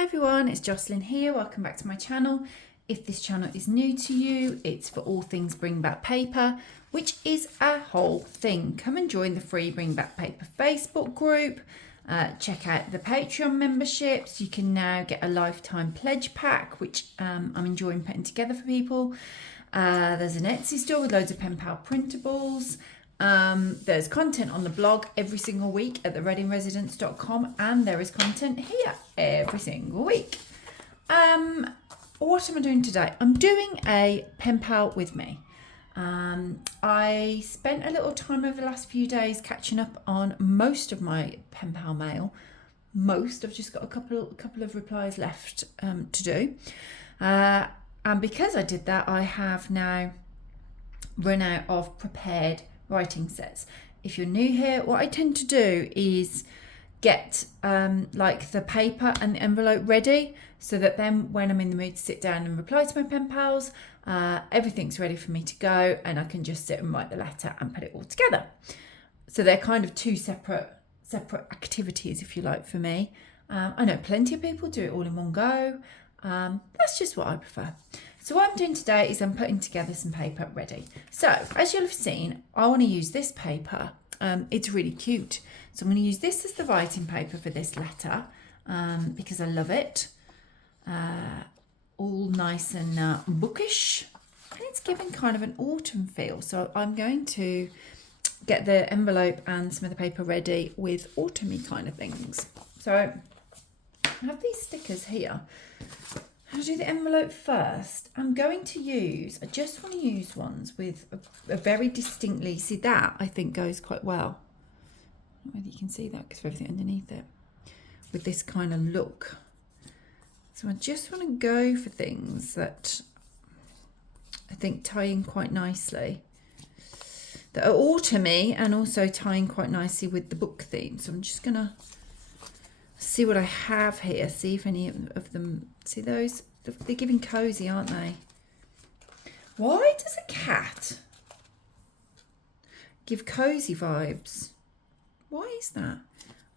Hi everyone, it's Jocelyn here. Welcome back to my channel. If this channel is new to you, it's for all things Bring Back Paper, which is a whole thing. Come and join the free Bring Back Paper Facebook group. Check out the Patreon memberships. You can now get a lifetime pledge pack, which I'm enjoying putting together for people. There's an Etsy store with loads of pen pal printables. There's content on the blog every single week at thereadingresidence.com, and there is content here every single week. What am I doing today? I'm doing a pen pal with me. I spent a little time over the last few days catching up on most of my pen pal mail. I've just got a couple of replies left to do. And because I did that, I have now run out of prepared writing sets. If you're new here, what I tend to do is get like the paper and the envelope ready, so that then when I'm in the mood to sit down and reply to my pen pals, everything's ready for me to go, and I can just sit and write the letter and put it all together. So they're kind of two separate activities, if you like, for me. I know plenty of people do it all in one go. That's just what I prefer. So what I'm doing today is I'm putting together some paper ready. So as you'll have seen, I want to use this paper. It's really cute. So I'm going to use this as the writing paper for this letter because I love it. All nice and bookish. And it's giving kind of an autumn feel. So I'm going to get the envelope and some of the paper ready with autumny kind of things. So I have these stickers here. I'll do the envelope first. I just want to use ones with a very distinctly, see that I think goes quite well. I don't know whether you can see that because of everything underneath it. With this kind of look. So I just want to go for things that I think tie in quite nicely. That are autumny and also tie in quite nicely with the book theme. So I'm just going to see what I have here. See if any of them, see those? They're giving cozy, aren't they? Why does a cat give cozy vibes? Why is that?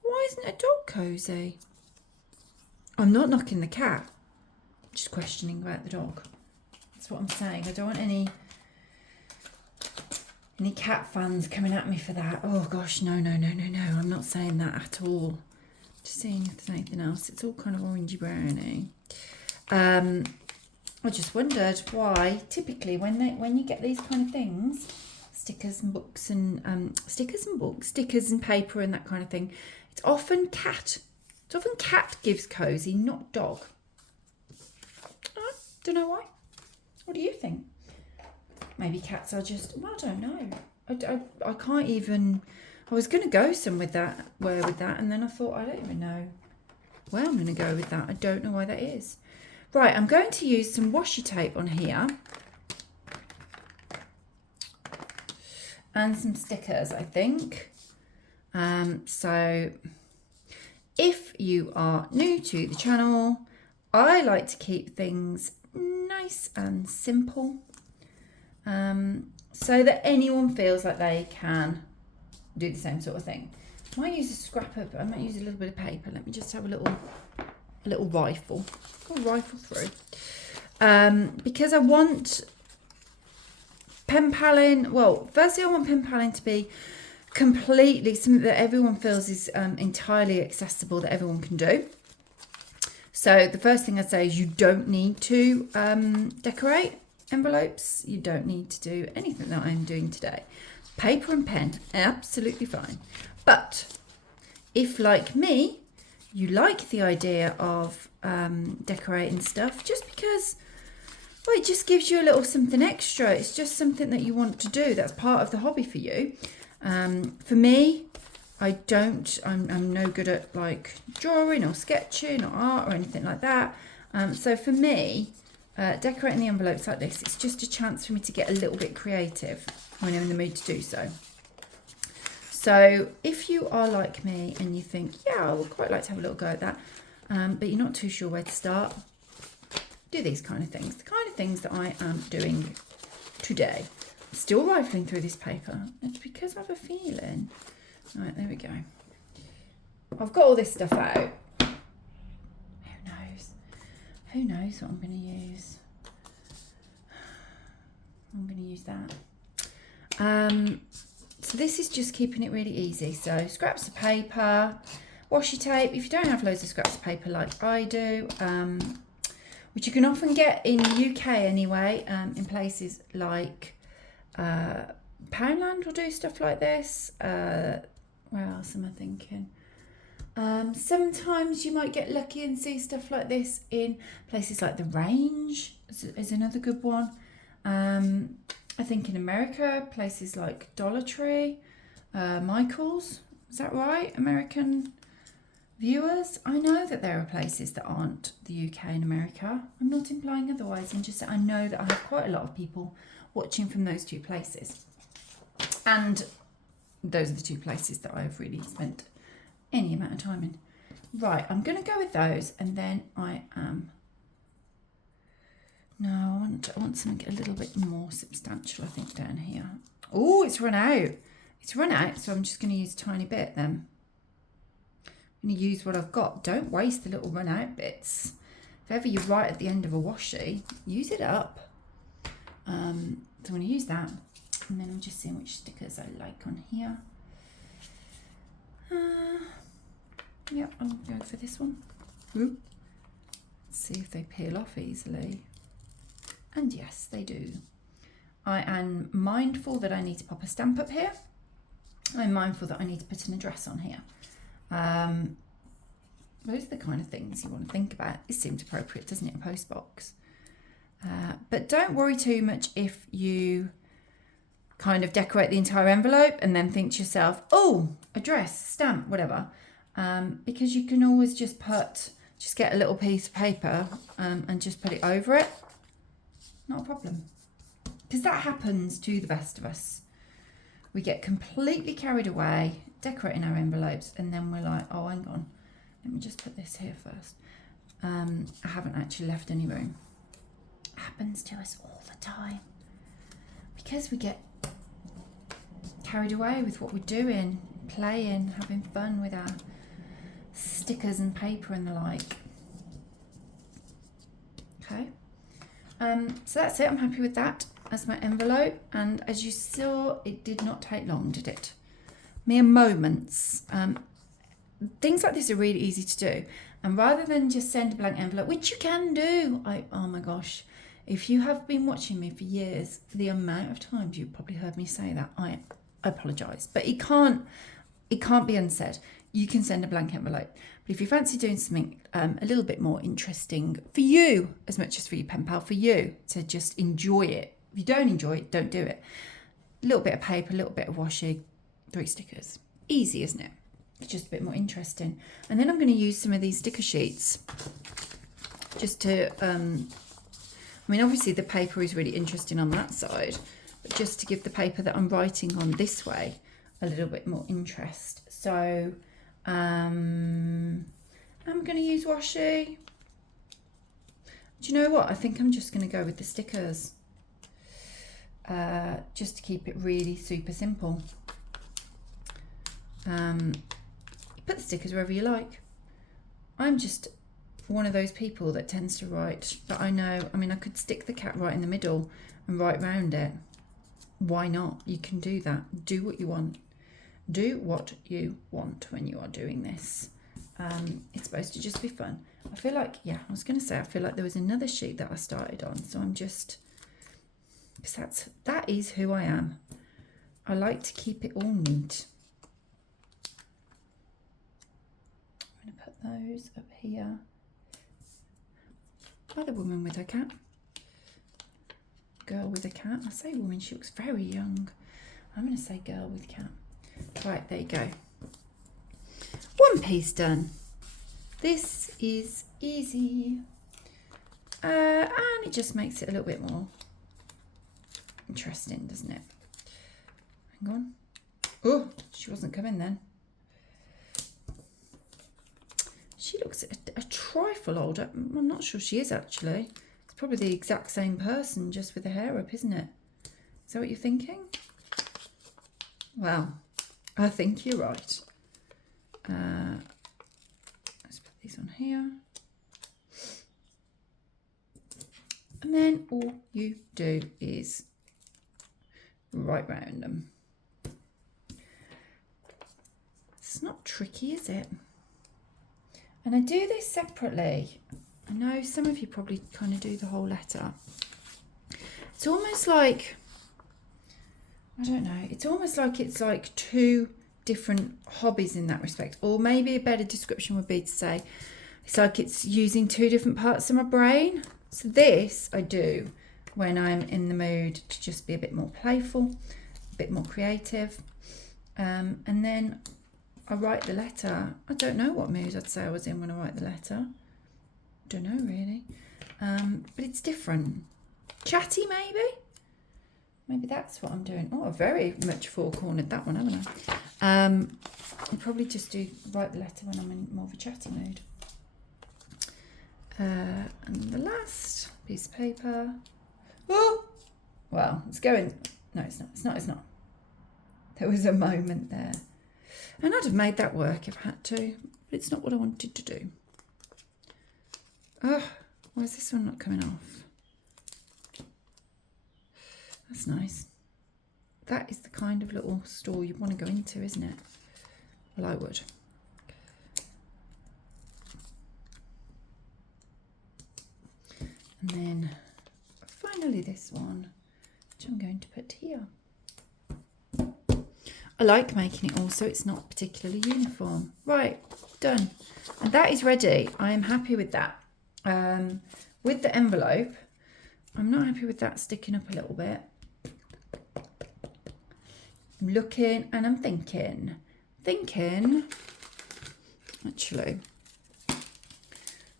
Why isn't a dog cozy? I'm not knocking the cat. I'm just questioning about the dog. That's what I'm saying. I don't want any cat fans coming at me for that. Oh gosh, no. I'm not saying that at all. Just seeing if there's anything else. It's all kind of orangey browny. I just wondered why typically when you get these kind of things, stickers and books and stickers and paper and that kind of thing, it's often cat. It's often cat gives cozy, not dog. I don't know why. What do you think? Maybe cats are just, well, I don't know. I can't even. I was going to go with that, and then I thought, I don't even know where I'm going to go with that. I don't know why that is. Right, I'm going to use some washi tape on here. And some stickers, I think. So, if you are new to the channel, I like to keep things nice and simple. So that anyone feels like they can do the same sort of thing. I might use a scrap of, I might use a little bit of paper. Let me just have a little rifle. Go rifle through. Because I want pen paling, well, firstly I want pen paling to be completely something that everyone feels is entirely accessible, that everyone can do. So the first thing I'd say is you don't need to decorate envelopes. You don't need to do anything that I'm doing today. Paper and pen, absolutely fine. But if, like me, you like the idea of decorating stuff, just because, well, it just gives you a little something extra. It's just something that you want to do. That's part of the hobby for you. For me, I'm no good at like drawing or sketching or art or anything like that. So for me, decorating the envelopes like this, it's just a chance for me to get a little bit creative when I'm in the mood to do so. So if you are like me and you think, yeah, I would quite like to have a little go at that, but you're not too sure where to start, do these kind of things. The kind of things that I am doing today. I'm still rifling through this paper. It's because I have a feeling. Right, there we go. I've got all this stuff out. Who knows? Who knows what I'm going to use? I'm going to use that. So this is just keeping it really easy. So scraps of paper, washi tape. If you don't have loads of scraps of paper like I do, which you can often get in the UK anyway, in places like Poundland will do stuff like this. Where else am I thinking? Sometimes you might get lucky and see stuff like this in places like the Range is another good one. I think in America, places like Dollar Tree, Michael's, is that right? American viewers? I know that there are places that aren't the UK and America. I'm not implying otherwise. I'm just saying I know that I have quite a lot of people watching from those two places. And those are the two places that I've really spent any amount of time in. Right, I'm going to go with those, and then I am... No, I want something a little bit more substantial, I think, down here. Oh, it's run out. It's run out, so I'm just going to use a tiny bit then. I'm going to use what I've got. Don't waste the little run out bits. If ever you're right at the end of a washi, use it up. So I'm going to use that. And then I'm just seeing which stickers I like on here. Yeah, I'll go for this one. Let's see if they peel off easily. And yes, they do. I am mindful that I need to pop a stamp up here. I'm mindful that I need to put an address on here. Those are the kind of things you want to think about. It seems appropriate, doesn't it, a post box? But don't worry too much if you kind of decorate the entire envelope and then think to yourself, oh, address, stamp, whatever. Because you can always just get a little piece of paper and just put it over it. Not a problem. Because that happens to the best of us. We get completely carried away decorating our envelopes, and then we're like, oh, hang on, let me just put this here first. I haven't actually left any room. It happens to us all the time. Because we get carried away with what we're doing, playing, having fun with our stickers and paper and the like. Okay. So that's it. I'm happy with that as my envelope. And as you saw, it did not take long, did it? Mere moments. Things like this are really easy to do. And rather than just send a blank envelope, which you can do, oh my gosh, if you have been watching me for years, the amount of times you've probably heard me say that, I apologise. But it can't be unsaid. You can send a blank envelope. But if you fancy doing something a little bit more interesting for you, as much as for your pen pal, for you to just enjoy it. If you don't enjoy it, don't do it. A little bit of paper, a little bit of washi, 3 stickers. Easy, isn't it? It's just a bit more interesting. And then I'm going to use some of these sticker sheets just to, I mean, obviously the paper is really interesting on that side, but just to give the paper that I'm writing on this way a little bit more interest. So I'm going to use washi. Do you know what? I think I'm just going to go with the stickers. Just to keep it really super simple. Put the stickers wherever you like. I'm just one of those people that tends to write, but I mean, I could stick the cat right in the middle and write round it. Why not? You can do that. Do what you want. Do what you want when you are doing this. It's supposed to just be fun. I feel like, I was going to say, I feel like there was another sheet that I started on, so I'm just, because that is who I am. I like to keep it all neat. I'm going to put those up here. By the woman with her cat. Girl with a cat. I say woman, she looks very young. I'm going to say girl with cat. Right, there you go. One piece done. This is easy. And it just makes it a little bit more interesting, doesn't it? Hang on. Oh, she wasn't coming then. She looks a trifle older. I'm not sure she is actually. It's probably the exact same person, just with the hair up, isn't it? Is that what you're thinking? Well, I think you're right. Let's put these on here. And then all you do is write round them. It's not tricky, is it? And I do this separately. I know some of you probably kind of do the whole letter. It's almost like, I don't know, it's almost like it's like two different hobbies in that respect. Or maybe a better description would be to say, it's like it's using two different parts of my brain. So this I do when I'm in the mood to just be a bit more playful, a bit more creative. And then I write the letter. I don't know what mood I'd say I was in when I write the letter. Don't know really. But it's different. Chatty maybe? Maybe that's what I'm doing. Oh, I've very much four-cornered that one, haven't I? I'll probably just write the letter when I'm in more of a chatty mood. And the last piece of paper. Oh! Well, it's going... No, it's not. There was a moment there. And I'd have made that work if I had to. But it's not what I wanted to do. Oh, why is this one not coming off? That's nice. That is the kind of little store you want to go into, isn't it? Well, I would. And then finally this one, which I'm going to put here. I like making it all so it's not particularly uniform. Right, done. And that is ready. I am happy with that. With the envelope, I'm not happy with that sticking up a little bit. I'm looking and I'm thinking, actually, I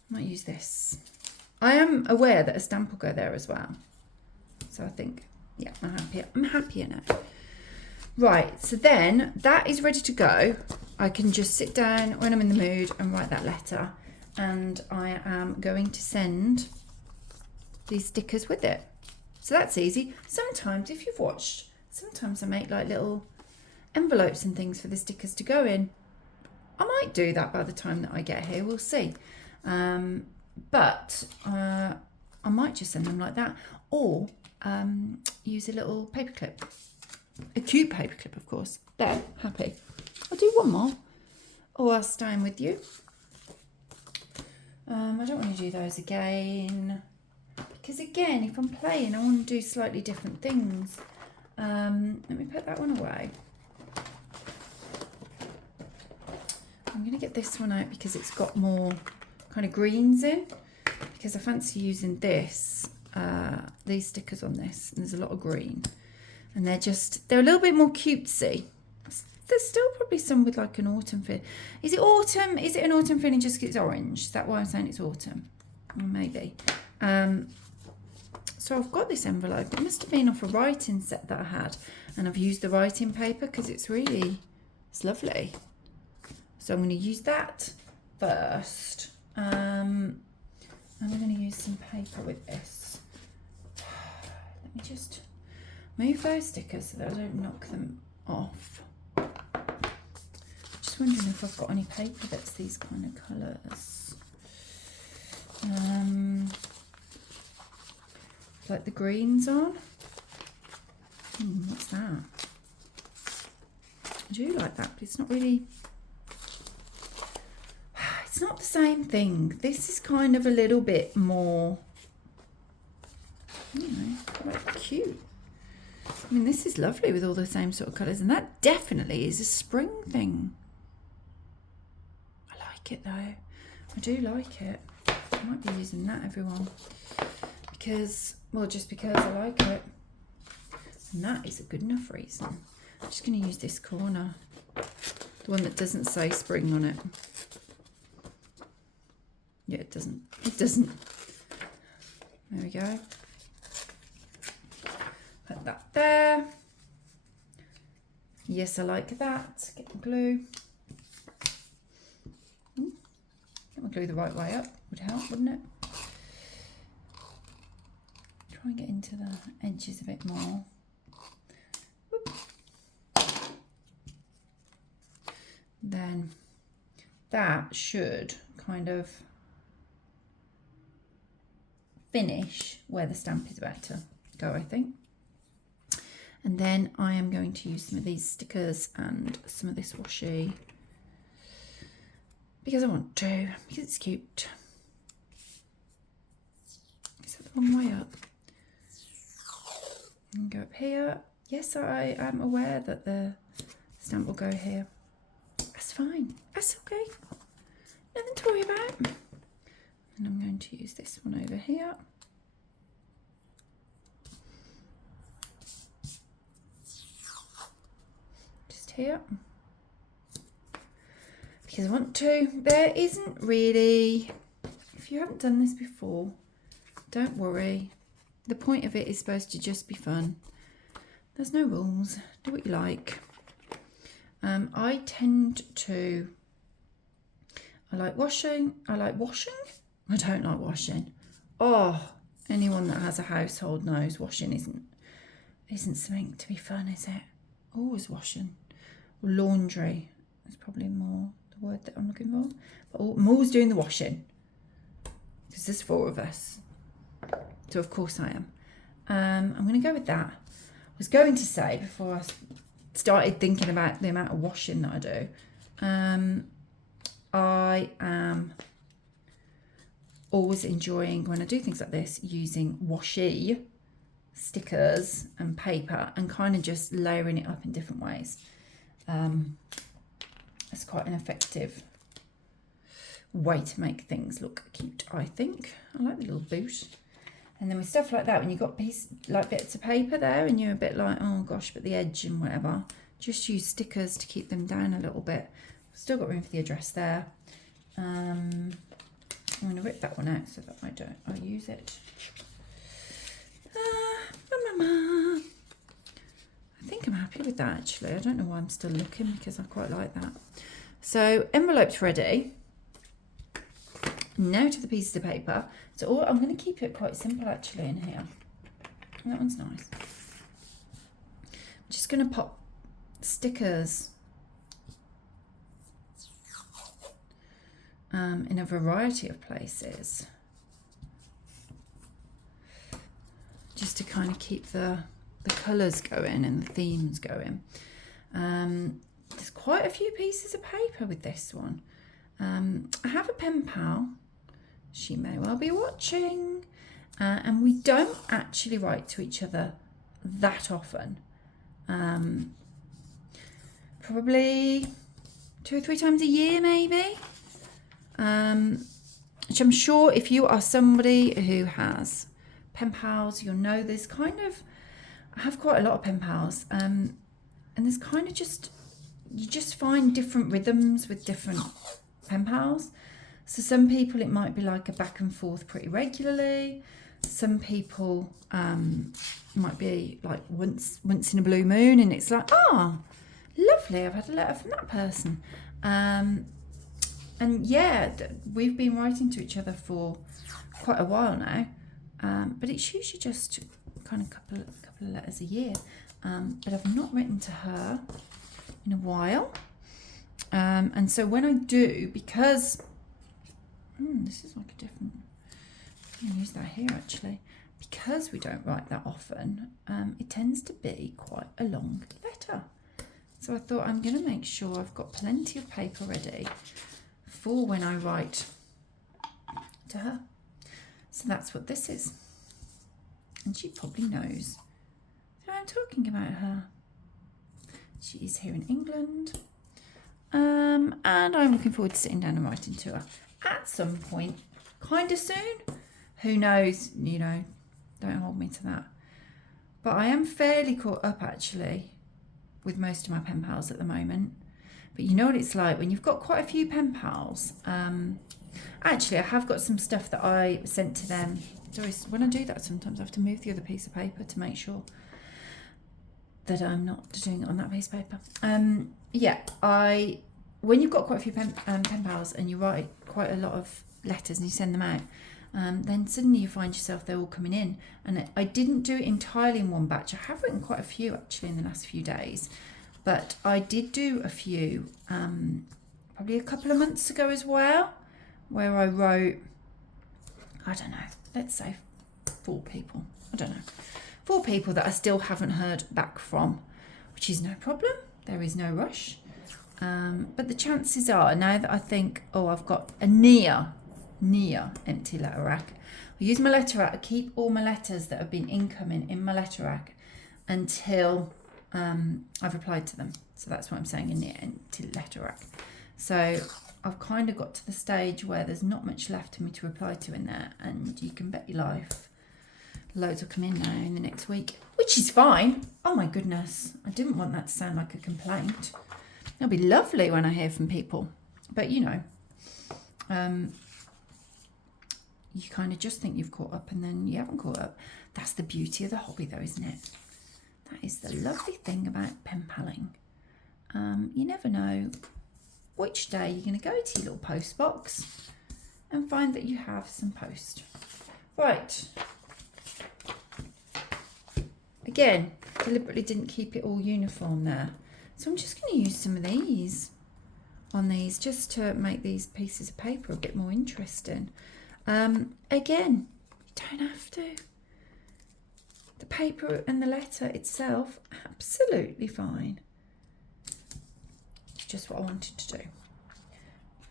might use this. I am aware that a stamp will go there as well. So I think, yeah, I'm happier now. Right, so then that is ready to go. I can just sit down when I'm in the mood and write that letter. And I am going to send these stickers with it. So that's easy. Sometimes, if you've watched, sometimes I make like little envelopes and things for the stickers to go in. I might do that by the time that I get here, we'll see. But I might just send them like that, or use a little paper clip. A cute paper clip, of course. There, happy. I'll do one more. Or I'll stay with you. I don't want to do those again. Because again, if I'm playing, I want to do slightly different things. Let me put that one away. I'm going to get this one out because it's got more kind of greens in. Because I fancy using this, these stickers on this. And there's a lot of green. And they're a little bit more cutesy. There's still probably some with like an autumn feel. Is it autumn? Is it an autumn feeling just because it's orange? Is that why I'm saying it's autumn? Well, maybe. So I've got this envelope. It must have been off a writing set that I had. And I've used the writing paper because it's lovely. So I'm going to use that first. And I'm going to use some paper with this. Let me just move those stickers so that I don't knock them off. Just wondering if I've got any paper that's these kind of colours. Like the greens on. What's that? I do like that, but it's not really... It's not the same thing. This is kind of a little bit more, quite cute. I mean, this is lovely with all the same sort of colours, and that definitely is a spring thing. I like it though. I do like it. I might be using that, everyone, because, well, just because I like it. And that is a good enough reason. I'm just going to use this corner, the one that doesn't say spring on it. Yeah, it doesn't. It doesn't. There we go. Put that there. Yes, I like that. Get the glue. Get my glue the right way up would help, wouldn't it? Try and get into the edges a bit more. Then that should kind of finish where the stamp is about to go, I think. And then I am going to use some of these stickers and some of this washi because I want to, because it's cute. Is that the wrong way up? And go up here. Yes, I am aware that the stamp will go here. That's fine. That's okay. Nothing to worry about. And I'm going to use this one over here. Just here. Because I want to. There isn't really, if you haven't done this before, don't worry. The point of it is supposed to just be fun. There's no rules. Do what you like. I tend to, I like washing. I like washing. I don't like washing. Oh, anyone that has a household knows washing isn't something to be fun, is it? Always washing. Laundry is probably more the word that I'm looking for. But I'm always doing the washing because there's 4 of us. So of course I am. I'm going to go with that. I was going to say before I started thinking about the amount of washing that I do, I am always enjoying, when I do things like this, using washi stickers and paper and kind of just layering it up in different ways. It's quite an effective way to make things look cute, I think. I like the little boot. And then with stuff like that, when you've got bits of paper there and you're a bit like, oh gosh, but the edge and whatever, just use stickers to keep them down a little bit. Still got room for the address there. I'm going to rip that one out so that I'll use it. I think I'm happy with that actually. I don't know why I'm still looking because I quite like that. So envelope's ready. Now to the pieces of paper. So I'm going to keep it quite simple actually in here. That one's nice. I'm just going to pop stickers in a variety of places, just to kind of keep the colours going and the themes going. There's quite a few pieces of paper with this one. I have a pen pal. She may well be watching. And we don't actually write to each other that often. Probably 2 or 3 times a year, maybe. Which I'm sure if you are somebody who has pen pals, you'll know there's kind of, I have quite a lot of pen pals. And there's kind of you just find different rhythms with different pen pals. So some people it might be like a back and forth pretty regularly. Some people might be like once in a blue moon, and it's like, oh, lovely, I've had a letter from that person. And yeah, we've been writing to each other for quite a while now, but it's usually just kind of couple of letters a year. But I've not written to her in a while. And so when I do, because this is like a different, I'm going to use that here actually, because we don't write that often, it tends to be quite a long letter. So I thought I'm going to make sure I've got plenty of paper ready for when I write to her. So that's what this is. And she probably knows that I'm talking about her. She is here in England. And I'm looking forward to sitting down and writing to her at some point, kind of soon. Who knows, you know, don't hold me to that. But I am fairly caught up actually with most of my pen pals at the moment. But you know what it's like when you've got quite a few pen pals. Actually, I have got some stuff that I sent to them. When I do that, sometimes I have to move the other piece of paper to make sure that I'm not doing it on that piece of paper. Yeah, when you've got quite a few pen pals and you write quite a lot of letters and you send them out, then suddenly you find yourself they're all coming in. And I didn't do it entirely in one batch. I have written quite a few actually in the last few days, but I did do a few probably a couple of months ago as well, where I wrote, I don't know, let's say 4 people. I don't know. 4 people that I still haven't heard back from, which is no problem. There is no rush. But the chances are, now that I think, oh, I've got a near empty letter rack, I use my letter rack. I keep all my letters that have been incoming in my letter rack until I've replied to them. So that's what I'm saying, a near empty letter rack. So I've kind of got to the stage where there's not much left for me to reply to in there, and you can bet your life loads will come in now in the next week, which is fine. Oh my goodness, I didn't want that to sound like a complaint. It'll be lovely when I hear from people, but you know, you kind of just think you've caught up and then you haven't caught up. That's the beauty of the hobby though, isn't it? That is the lovely thing about pen paling. You never know which day you're going to go to your little post box and find that you have some post. Right. Again, deliberately didn't keep it all uniform there. So I'm just going to use some of these on these just to make these pieces of paper a bit more interesting. Again, you don't have to. The paper and the letter itself, absolutely fine. It's just what I wanted to do.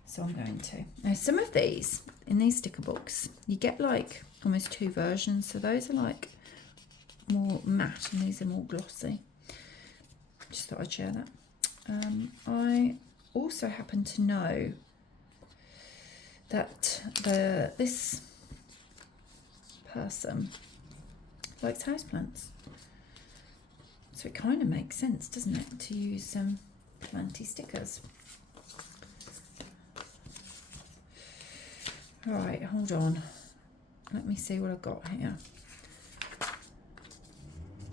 So I'm going to. Now some of these, in these sticker books, you get like almost 2 versions. So those are like more matte and these are more glossy. Just thought I'd share that. I also happen to know that this person likes houseplants. So it kind of makes sense, doesn't it, to use some planty stickers. Right, hold on. Let me see what I've got here.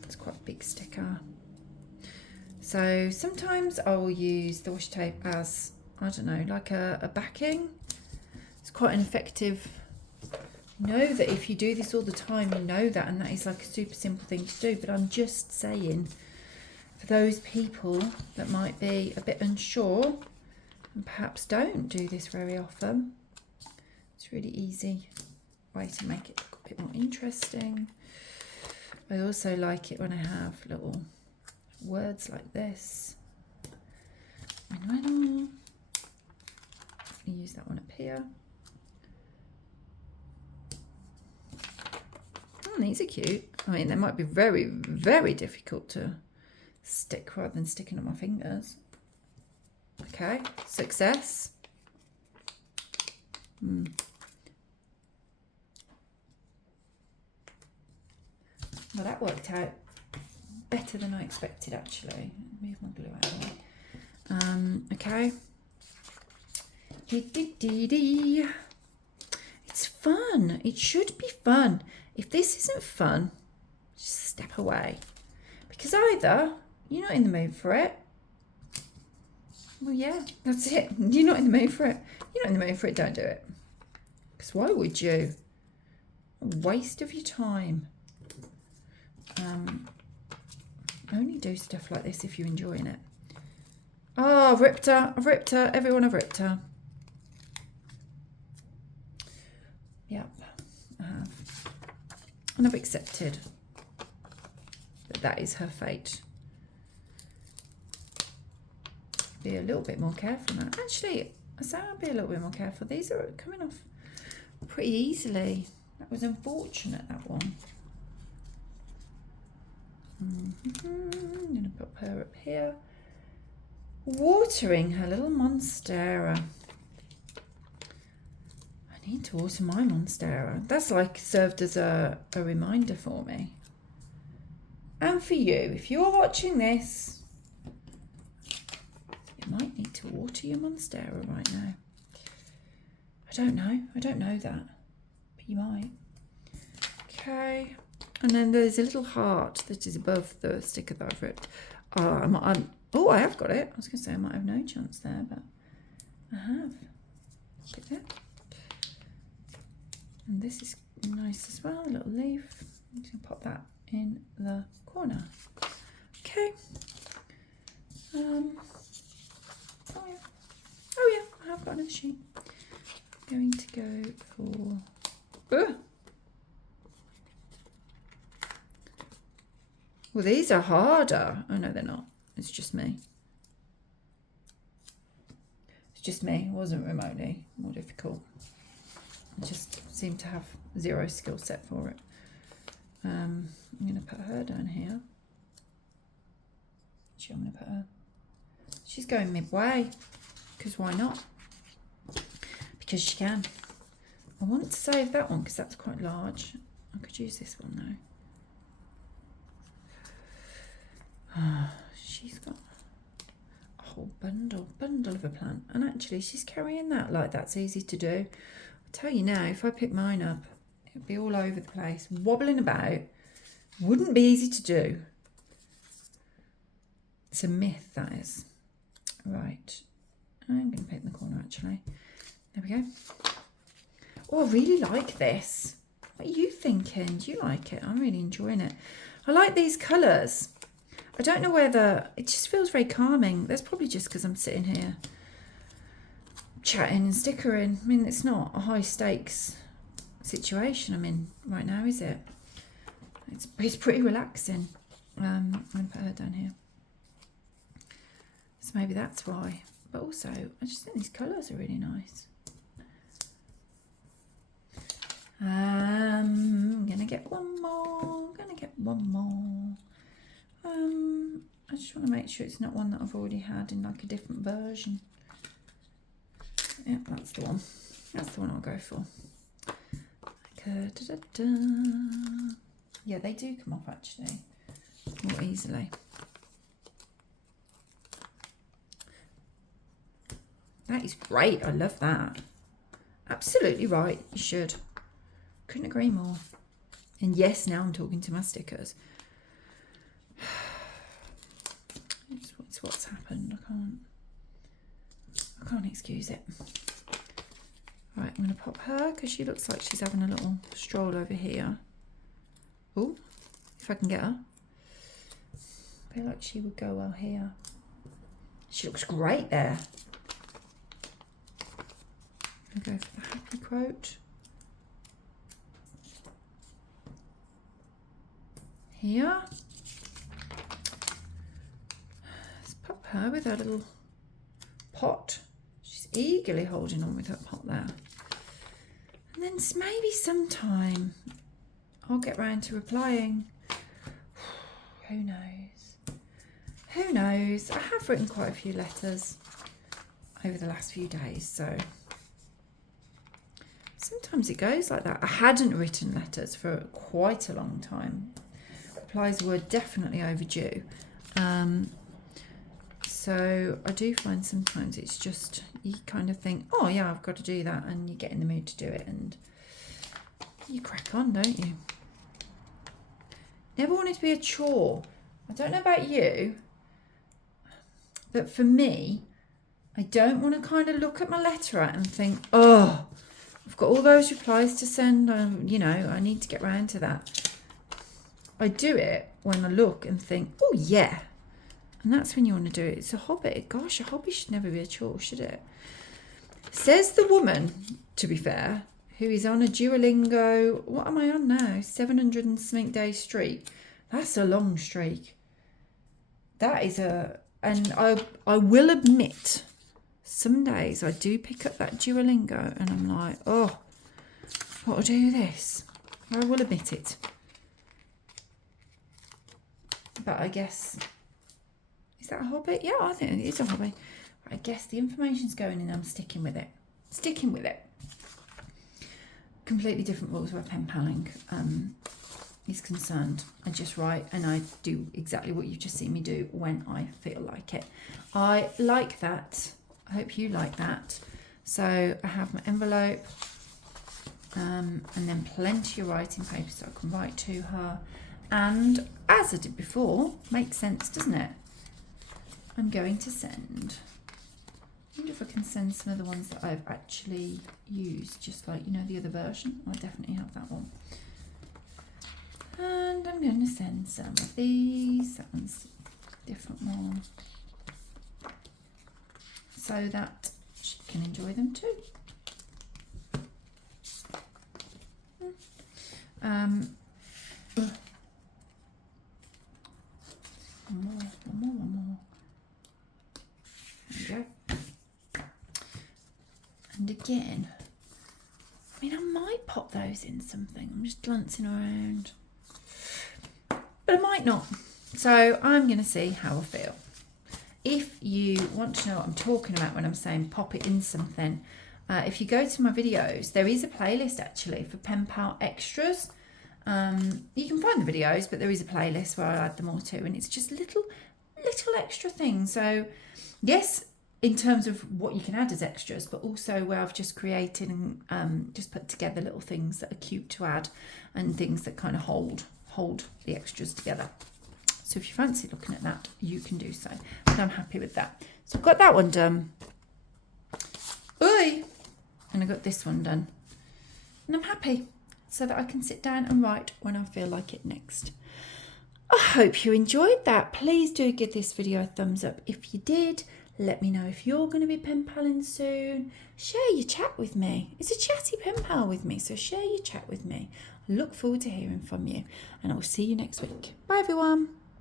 It's quite a big sticker. So sometimes I will use the washi tape as, I don't know, like a backing. It's quite an effective. You know that if you do this all the time, you know that, and that is like a super simple thing to do. But I'm just saying, for those people that might be a bit unsure and perhaps don't do this very often, it's really easy way to make it look a bit more interesting. I also like it when I have little words like this. I use that one up here. Oh, these are cute. I mean, they might be very, very difficult to stick rather than sticking on my fingers. Okay, success. Well, that worked out better than I expected, actually. Move my glue out of the way. Okay. It's fun. It should be fun. If this isn't fun, just step away. Because either you're not in the mood for it. Well, yeah, that's it. You're not in the mood for it. You're not in the mood for it, don't do it. Because why would you? A waste of your time. Only do stuff like this if you're enjoying it. Oh, I've ripped her. I've ripped her. Everyone, I've ripped her. Yep, I have. And I've accepted that that is her fate. Be a little bit more careful now. Actually, I say I'll be a little bit more careful. These are coming off pretty easily. That was unfortunate, that one. I'm going to put her up here. Watering her little Monstera. I need to water my Monstera. That's like served as a reminder for me. And for you, if you're watching this, you might need to water your Monstera right now. I don't know. I don't know that. But you might. Okay. And then there's a little heart that is above the sticker that I've ripped. Oh, I have got it. I was going to say I might have no chance there, but I have. Look at that. And this is nice as well, a little leaf. I'm just going to pop that in the corner. Okay. Oh yeah, I have got another sheet. I'm going to go for... Well, these are harder. Oh, no, they're not. It's just me. It's just me. It wasn't remotely more difficult. I just seem to have zero skill set for it. I'm going to put her down here. Actually, I'm going to put her. She's going midway, because why not? Because she can. I want to save that one because that's quite large. I could use this one though. She's got a whole bundle of a plant, and actually she's carrying that like that's easy to do. I tell you now, if I pick mine up, it'd be all over the place, wobbling about. Wouldn't be easy to do. It's a myth, that is. Right, I'm going to put it in the corner actually. There we go. Oh, I really like this. What are you thinking? Do you like it? I'm really enjoying it. I like these colours. I don't know whether, it just feels very calming. That's probably just because I'm sitting here chatting and stickering. I mean, it's not a high stakes situation I'm in right now, is it? It's pretty relaxing. I'm going to put her down here. So maybe that's why. But also, I just think these colours are really nice. I'm gonna get one more. I just want to make sure it's not one that I've already had in like a different version. Yeah, that's the one. That's the one I'll go for. Yeah, they do come off actually more easily. That is great. I love that. Absolutely right. You should. Couldn't agree more. And yes, now I'm talking to my stickers. It's what's happened. I can't excuse it. Right, I'm going to pop her because she looks like she's having a little stroll over here. Oh, if I can get her. I feel like she would go well here. She looks great there. I'll go for the happy quote. Here. Let's pop her with her little pot. She's eagerly holding on with her pot there. And then maybe sometime I'll get round to replying. Who knows? Who knows? I have written quite a few letters over the last few days, so sometimes it goes like that. I hadn't written letters for quite a long time. Replies were definitely overdue. So I do find sometimes it's just, you kind of think, oh yeah, I've got to do that, and you get in the mood to do it and you crack on, don't you? Never wanted to be a chore. I don't know about you, but for me, I don't want to kind of look at my letter and think, oh, I've got all those replies to send, you know, I need to get round to that. I do it when I look and think, oh yeah. And that's when you want to do it. It's a hobby. Gosh, a hobby should never be a chore, should it? Says the woman, to be fair, who is on a Duolingo, what am I on now? 700 and something day streak. That's a long streak. That is and I will admit, some days I do pick up that Duolingo and I'm like, oh, what do I do this? I will admit it. But I guess, is that a hobby? Yeah, I think it's a hobby. I guess the information's going in, I'm sticking with it. Sticking with it. Completely different rules where pen paling is concerned. I just write and I do exactly what you've just seen me do when I feel like it. I like that. I hope you like that. So I have my envelope and then plenty of writing paper so I can write to her. And as I did before, makes sense, doesn't it? I'm going to send. I wonder if I can send some of the ones that I've actually used, just like, you know, the other version. I definitely have that one. And I'm going to send some of these. That one's a different one. So that she can enjoy them too. I might pop those in something. I'm just glancing around. But I might not. So I'm going to see how I feel. If you want to know what I'm talking about when I'm saying pop it in something, if you go to my videos, there is a playlist actually for pen pal extras. You can find the videos, but there is a playlist where I add them all to, and it's just little extra things. So yes, in terms of what you can add as extras, but also where I've just created and just put together little things that are cute to add and things that kind of hold the extras together. So if you fancy looking at that, you can do so. And I'm happy with that. So I've got that one done. Oi! And I got this one done. And I'm happy so that I can sit down and write when I feel like it next. I hope you enjoyed that. Please do give this video a thumbs up if you did. Let me know if you're going to be pen paling soon. Share your chat with me. It's a chatty pen pal with me, so share your chat with me. I look forward to hearing from you, and I'll see you next week. Bye everyone.